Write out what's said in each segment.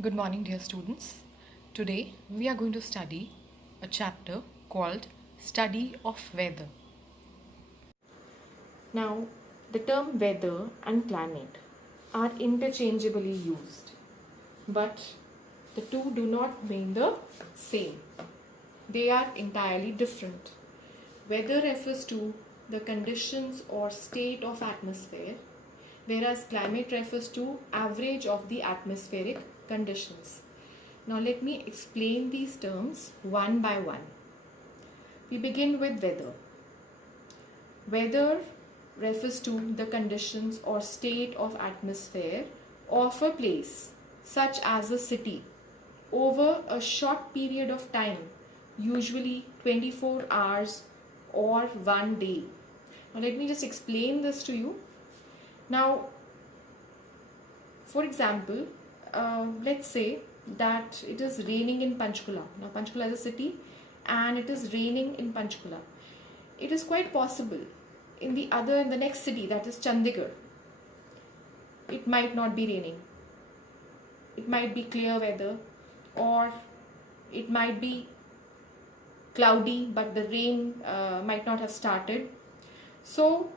Good morning, dear students. Today we are going to study a chapter called Study of Weather. Now, the term weather and climate are interchangeably used, but the two do not mean the same. They are entirely different. Weather refers to the conditions or state of atmosphere, whereas climate refers to average of the atmospheric conditions. Now let me explain these terms one by one. We begin with weather. Weather refers to the conditions or state of atmosphere of a place, such as a city, over a short period of time, usually 24 hours or one day. Now let me just explain this to you. Now, for example, let's say that it is raining in Panchkula. Now Panchkula is a city and it is raining in Panchkula. It is quite possible in the next city, that is Chandigarh, it might not be raining. It might be clear weather, or it might be cloudy but the rain might not have started. So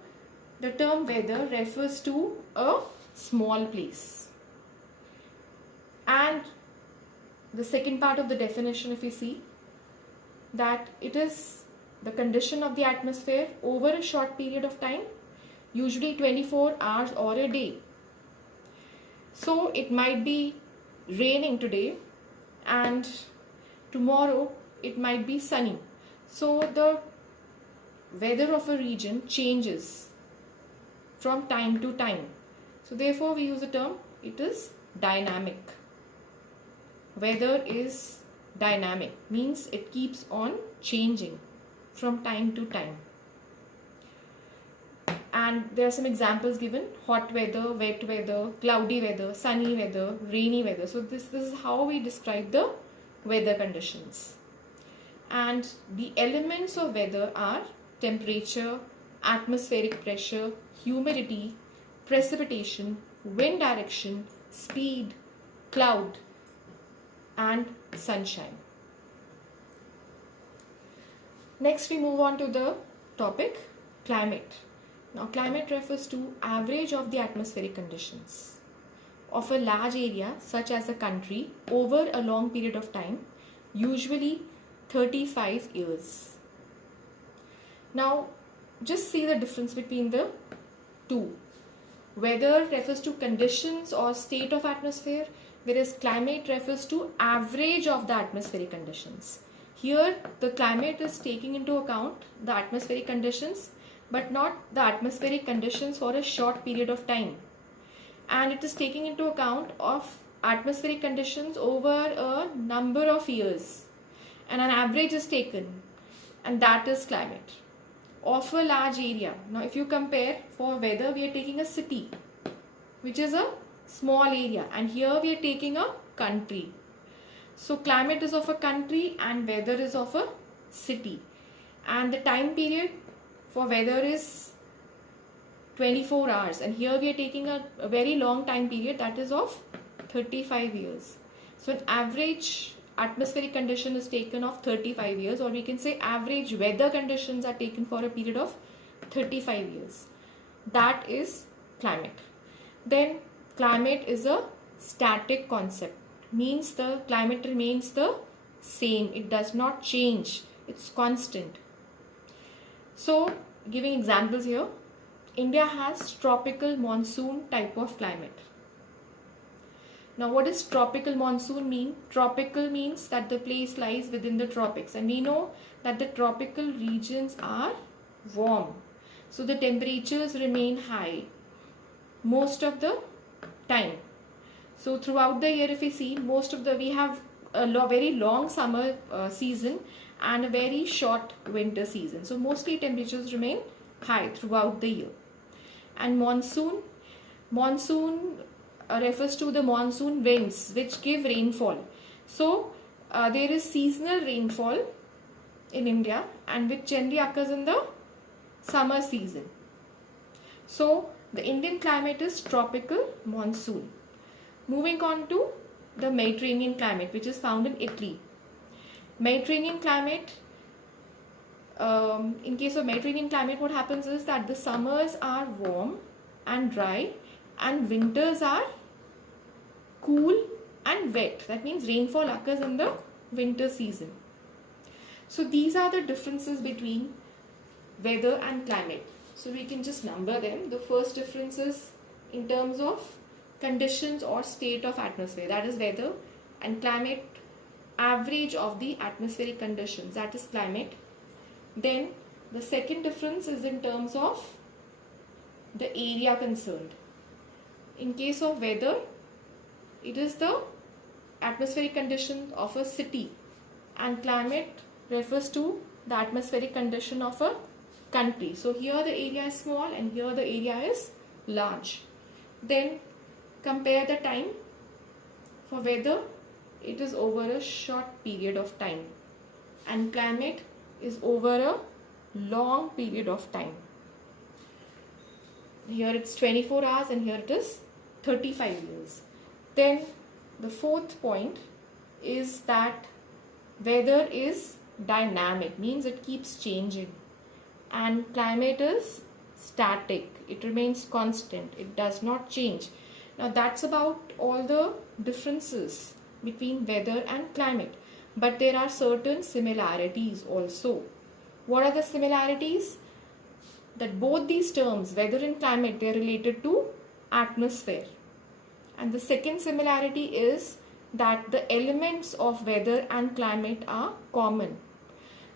the term weather refers to a small place. And the second part of the definition, if we see, that it is the condition of the atmosphere over a short period of time, usually 24 hours or a day. So it might be raining today and tomorrow it might be sunny. So the weather of a region changes from time to time. So therefore we use the term, it is dynamic. Weather is dynamic, means it keeps on changing from time to time. And there are some examples given: hot weather, wet weather, cloudy weather, sunny weather, rainy weather. So this is how we describe the weather conditions. And the elements of weather are temperature, atmospheric pressure, humidity, precipitation, wind direction, speed, cloud, and sunshine. Next we move on to the topic climate. Now climate refers to average of the atmospheric conditions of a large area such as a country over a long period of time, usually 35 years. Now just see the difference between the two. Weather refers to conditions or state of atmosphere, whereas climate refers to average of the atmospheric conditions. Here the climate is taking into account the atmospheric conditions, but not the atmospheric conditions for a short period of time. And it is taking into account of atmospheric conditions over a number of years. And an average is taken, and that is climate of a large area. Now if you compare, for weather we are taking a city, which is a small area, and here we are taking a country. So climate is of a country and weather is of a city, and the time period for weather is 24 hours, and here we are taking a very long time period, that is of 35 years. So an average atmospheric condition is taken of 35 years, or we can say average weather conditions are taken for a period of 35 years. That is climate. Then climate is a static concept, means the climate remains the same, it does not change, it's constant. So giving examples here, India has tropical monsoon type of climate. Now what does tropical monsoon mean? Tropical means that the place lies within the tropics, and we know that the tropical regions are warm, so the temperatures remain high most of the time. So throughout the year, if we see, we have a very long summer season and a very short winter season. So mostly temperatures remain high throughout the year. And monsoon refers to the monsoon winds which give rainfall. So there is seasonal rainfall in India, and which generally occurs in the summer season. So the Indian climate is tropical monsoon. Moving on to the Mediterranean climate, which is found in Italy. Mediterranean climate, in case of Mediterranean climate, what happens is that the summers are warm and dry and winters are cool and wet. That means rainfall occurs in the winter season. So these are the differences between weather and climate. So we can just number them. The first difference is in terms of conditions or state of atmosphere, that is weather, and climate, average of the atmospheric conditions, that is climate. Then the second difference is in terms of the area concerned. In case of weather, it is the atmospheric condition of a city, and climate refers to the atmospheric condition of a country. So here the area is small and here the area is large. Then compare the time. For weather, it is over a short period of time, and climate is over a long period of time. Here it's 24 hours and here it is 35 years. Then the fourth point is that weather is dynamic, means it keeps changing, and climate is static, it remains constant, it does not change. Now that's about all the differences between weather and climate, but there are certain similarities also. What are the similarities? That both these terms, weather and climate, they are related to atmosphere. And the second similarity is that the elements of weather and climate are common.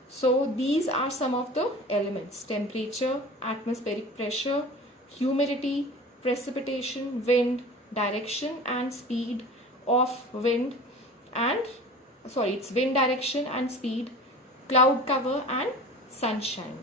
So these are some of the elements: temperature, atmospheric pressure, humidity, precipitation, wind, direction and speed of wind, and it's wind direction and speed, cloud cover and sunshine.